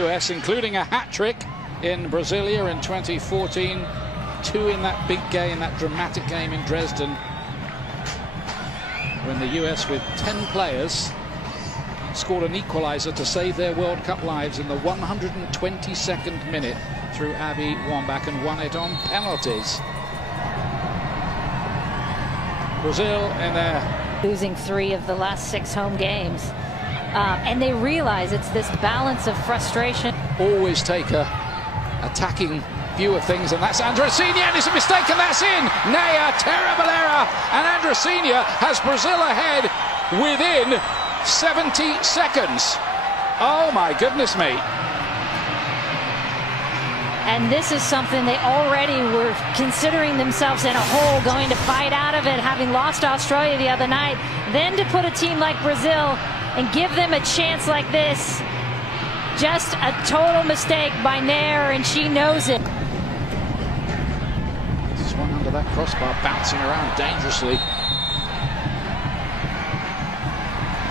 US, including a hat-trick in Brasilia in 2014, 2 in that big game, that dramatic game in Dresden, when the US with 10 players scored an equaliser to save their World Cup lives in the 122nd minute through Abby Wambach, and won it on penalties. Brazil in their losing 3 of the last 6 home games, and they realize it's this balance of frustration. Always take a attacking view of things, and that's Andressinha, and it's a mistake, and that's in. Naya, terrible error, and Andressinha has Brazil ahead within 70 seconds. Oh my goodness me. And this is something they already were considering themselves in a hole, going to fight out of it, having lost Australia the other night. Then to put a team like Brazil and give them a chance like this, just a total mistake by Nair, and she knows it. This one under that crossbar, bouncing around dangerously. There's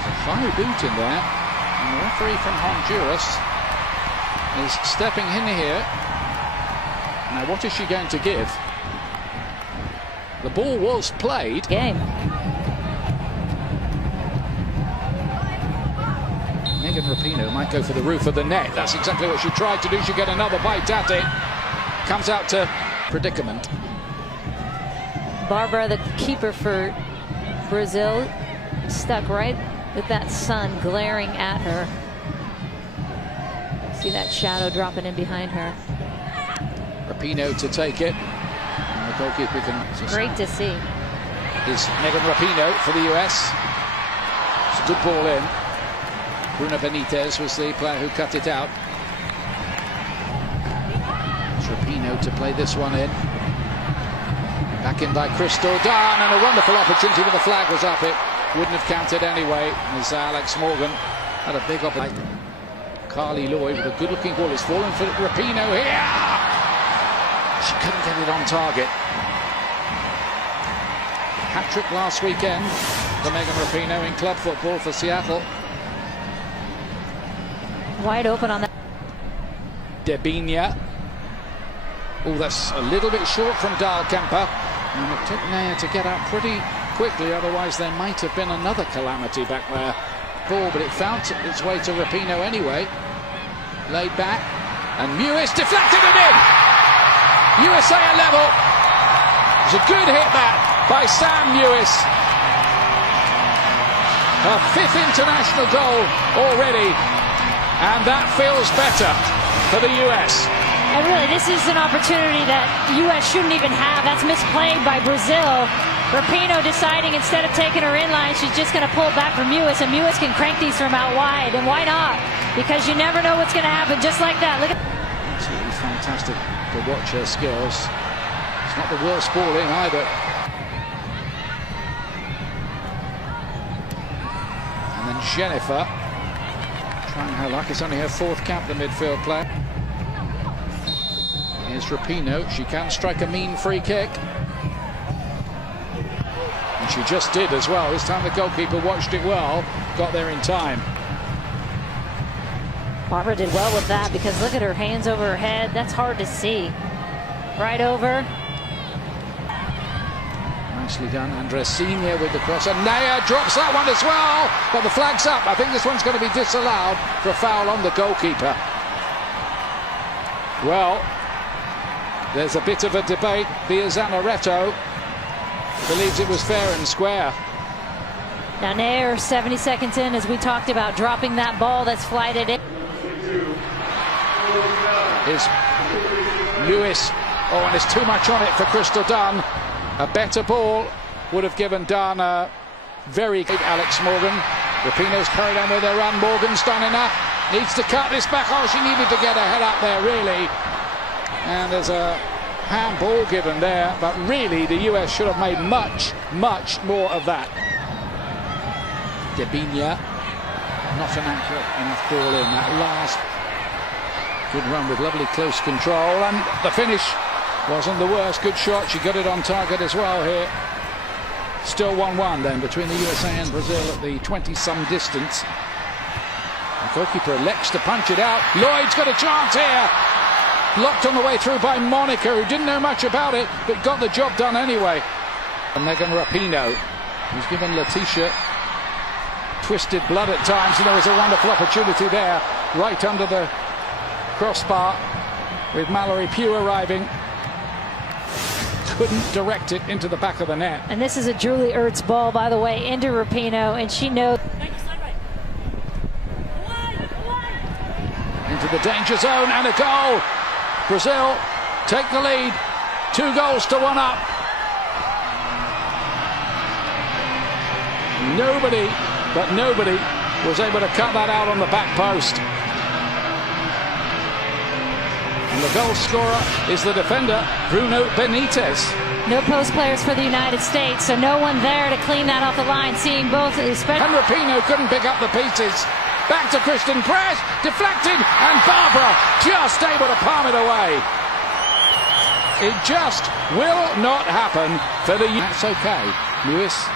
a high boot in there, and the referee from Honduras is stepping in here. Now, what is she going to give? The ball was played. Game. Megan Rapinoe might go for the roof of the net. That's exactly what she tried to do. She get another bite at it. Comes out to predicament. Barbara, the keeper for Brazil, stuck right with that sun glaring at her. See that shadow dropping in behind her. Rapinoe to take it. And the goalkeeper can... Great to see. Is Megan Rapinoe for the US. It's a good ball in. Bruna Benitez was the player who cut it out. It's Rapinoe to play this one in. Back in by Crystal Dunn, and a wonderful opportunity when the flag was up. It wouldn't have counted anyway, as Alex Morgan had a big opportunity. Carly Lloyd with a good-looking ball. It's fallen for Rapinoe here. She couldn't get it on target. Hat-trick last weekend for Megan Rapinoe in club football for Seattle. Wide open on that. Debinha. Oh, that's a little bit short from Dahlkemper. And it took Naya to get out pretty quickly, otherwise there might have been another calamity back there. Ball, but it found its way to Rapinoe anyway. Laid back, and Mewis deflected it in! USA at level. It was a good hit that by Sam Mewis. Her 5th international goal already, and that feels better for the US. And really, this is an opportunity that US shouldn't even have. That's misplayed by Brazil. Rapinoe deciding instead of taking her inline, she's just going to pull back from Mewis, and Mewis can crank these from out wide. And why not? Because you never know what's going to happen just like that. Look at. Absolutely fantastic to watch her skills. It's not the worst ball in either. And then Jennifer trying her luck. It's only her 4th cap, the midfield player. Here's Rapinoe. She can strike a mean free kick. And she just did as well. This time the goalkeeper watched it well, got there in time. Barbara did well with that, because look at her hands over her head. That's hard to see. Right over. Nicely done. Andressinha with the cross, and Naya drops that one as well. But the flag's up. I think this one's going to be disallowed for a foul on the goalkeeper. Well, there's a bit of a debate. Bia Zannaretto believes it was fair and square. Now Nair, 70 seconds in, as we talked about, dropping that ball that's flighted in. Is Lewis. Oh, and there's too much on it for Crystal Dunn. A better ball would have given Dunn a very good Alex Morgan. Rapinoe's carried on with her run. Morgan's done enough. Needs to cut this back. Oh, she needed to get her head up there, really. And there's a handball given there, but really the US should have made much, much more of that. Debinha, not an accurate enough ball in that last good run with lovely close control, and the finish wasn't the worst. Good shot, she got it on target as well here. Still 1-1 then between the USA and Brazil at the 20-some distance. Goalkeeper elects to punch it out. Lloyd's got a chance here. Blocked on the way through by Monica, who didn't know much about it, but got the job done anyway. And Megan Rapinoe, who's given Letitia twisted blood at times, and there was a wonderful opportunity there, right under the crossbar, with Mallory Pugh arriving. Couldn't direct it into the back of the net. And this is a Julie Ertz ball, by the way, into Rapinoe, and she knows. Into the danger zone and a goal. Brazil take the lead. 2 goals to 1 up. Nobody was able to cut that out on the back post. And the goal scorer is the defender, Bruno Benitez. No post players for the United States, so no one there to clean that off the line. Seeing both, especially. And Rapinoe couldn't pick up the pieces. Back to Christen Press, deflected, and Barbara just able to palm it away. It just will not happen for the... That's okay. Lewis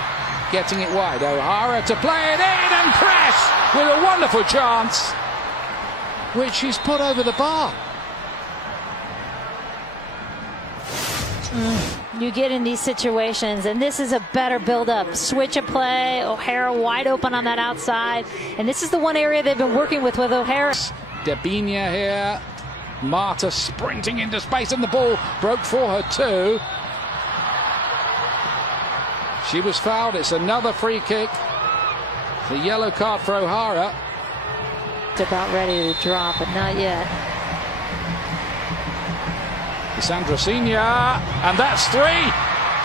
getting it wide. O'Hara to play it in, and Press with a wonderful chance, which he's put over the bar. You get in these situations, and this is a better build-up. Switch of play, O'Hara wide open on that outside, and this is the one area they've been working with O'Hara. Debinha here, Marta sprinting into space, and the ball broke for her too. She was fouled. It's another free kick. The yellow card for O'Hara. It's about ready to drop, but not yet. Sandra Senior, and that's 3.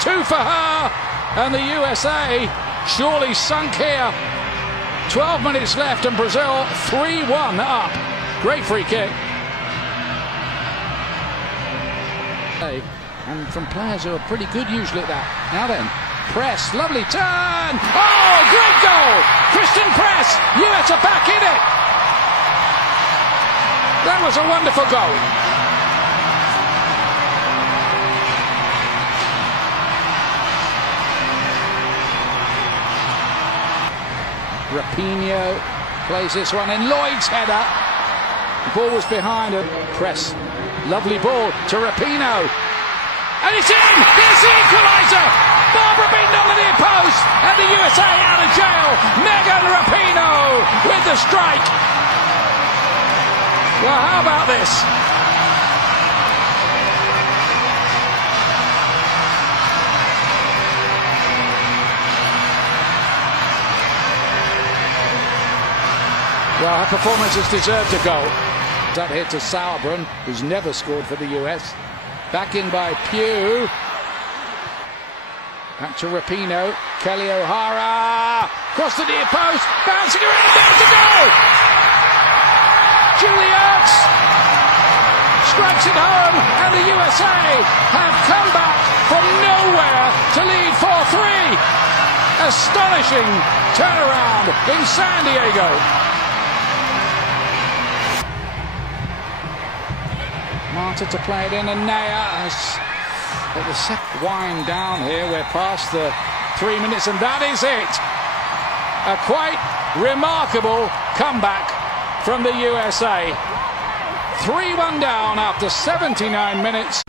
2 for her, and the USA surely sunk here. 12 minutes left, and Brazil 3-1 up. Great free kick. And from players who are pretty good usually at that. Now then, Press, lovely turn. Oh, great goal! Christen Press, US are back in it. That was a wonderful goal. Rapinoe plays this one in. Lloyd's header. The ball was behind her. Press. Lovely ball to Rapinoe. And it's in! There's the equaliser! Barbara beaten on the near post, and the USA out of jail. Megan Rapinoe with the strike. Well, how about this? Well, her performance has deserved a goal. That hit to Sauerbrunn, who's never scored for the US. Back in by Pugh. Back to Rapinoe. Kelly O'Hara. Cross the near post. Bouncing around. There's the goal! Julie Ertz strikes it home, and the USA have come back from nowhere to lead 4-3. Astonishing turnaround in San Diego. Marta to play it in, and Naya has the second wind down here. We're past the 3 minutes, and that is it. A quite remarkable comeback from the USA. 3-1 down after 79 minutes.